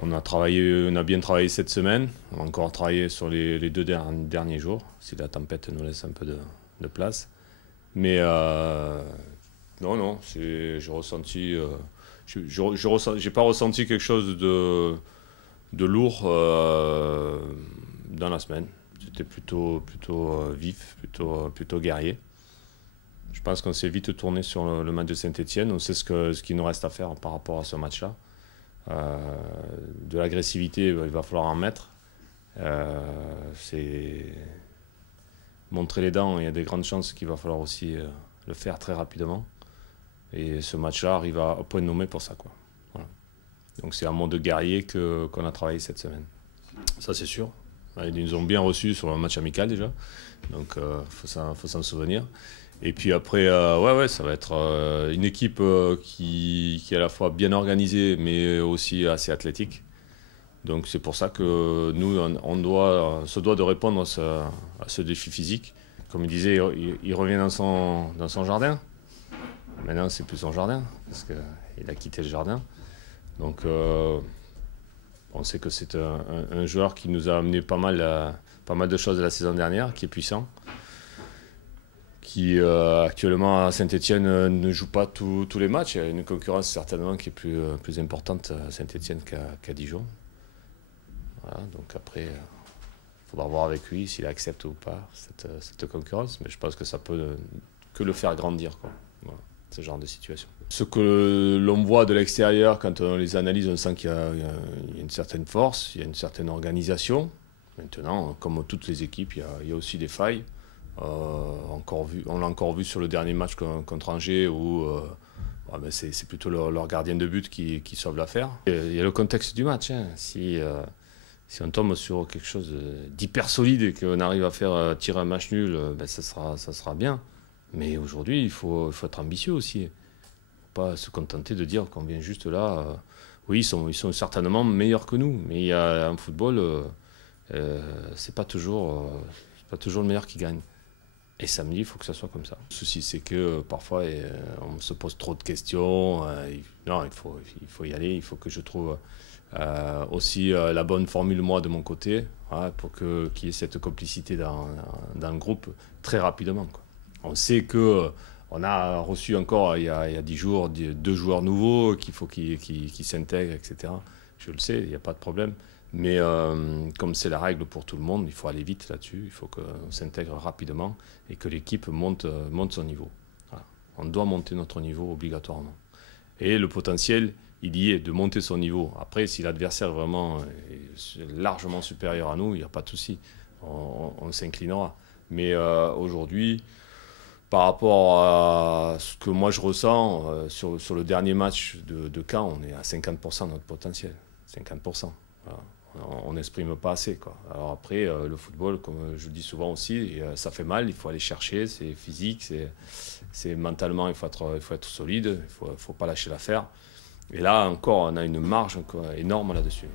On a bien travaillé cette semaine. On a encore travaillé sur les deux derniers jours, si la tempête nous laisse un peu de place. Mais non, j'ai ressenti, j'ai pas ressenti quelque chose de lourd dans la semaine. C'était plutôt vif, plutôt guerrier. Je pense qu'on s'est vite tourné sur le match de Saint-Etienne. On sait ce qu'il nous reste à faire par rapport à ce match-là. De l'agressivité, il va falloir en mettre. C'est montrer les dents. Il y a des grandes chances qu'il va falloir aussi le faire très rapidement. Et ce match-là arrive à point nommé pour ça, quoi. Voilà. Donc c'est un mode guerrier qu'on a travaillé cette semaine. Ça, c'est sûr. Ils nous ont bien reçus sur le match amical déjà. Donc faut s'en souvenir. Et puis après, ça va être une équipe qui est à la fois bien organisée, mais aussi assez athlétique. Donc c'est pour ça que nous, on se doit de répondre à ce défi physique. Comme il disait, il revient dans son jardin. Maintenant, c'est plus son jardin, parce qu'il a quitté le jardin. Donc on sait que c'est un joueur qui nous a amené pas mal de choses la saison dernière, qui est puissant. Qui actuellement à Saint-Etienne ne joue pas tous les matchs. Il y a une concurrence certainement qui est plus importante à Saint-Etienne qu'à Dijon. Voilà, donc après, il faudra voir avec lui s'il accepte ou pas cette concurrence. Mais je pense que ça peut que le faire grandir, quoi. Voilà, ce genre de situation. Ce que l'on voit de l'extérieur, quand on les analyse, on sent qu'il y a une certaine force, il y a une certaine organisation. Maintenant, comme toutes les équipes, il y a aussi des failles. On l'a encore vu sur le dernier match contre Angers où c'est plutôt leur gardien de but qui sauve l'affaire. Il y a le contexte du match. Hein. Si on tombe sur quelque chose d'hyper solide et qu'on arrive à faire tirer un match nul, ça sera bien. Mais aujourd'hui, il faut être ambitieux aussi. Il ne faut pas se contenter de dire qu'on vient juste là. Oui, ils sont certainement meilleurs que nous. Mais il y a un football, c'est pas toujours le meilleur qui gagne. Et samedi, il faut que ça soit comme ça. Le souci, c'est que parfois, on se pose trop de questions. Non, il faut y aller. Il faut que je trouve aussi la bonne formule, moi, de mon côté, pour qu'il y ait cette complicité dans le groupe très rapidement, quoi. On sait qu'on a reçu encore, il y a 10 jours, 2 joueurs nouveaux qu'il faut qu'ils s'intègrent, etc. Je le sais, il n'y a pas de problème. Mais comme c'est la règle pour tout le monde, il faut aller vite là-dessus, il faut qu'on s'intègre rapidement et que l'équipe monte son niveau. Voilà. On doit monter notre niveau obligatoirement. Et le potentiel, il y est, de monter son niveau. Après, si l'adversaire vraiment est largement supérieur à nous, il n'y a pas de souci, on s'inclinera. Mais aujourd'hui, par rapport à ce que moi je ressens, sur le dernier match de Caen, on est à 50% de notre potentiel. 50%. Voilà. On n'exprime pas assez, quoi. Alors après, le football, comme je le dis souvent aussi, ça fait mal, il faut aller chercher, c'est physique, c'est mentalement, il faut être solide, il ne faut pas lâcher l'affaire. Et là encore, on a une marge énorme là-dessus.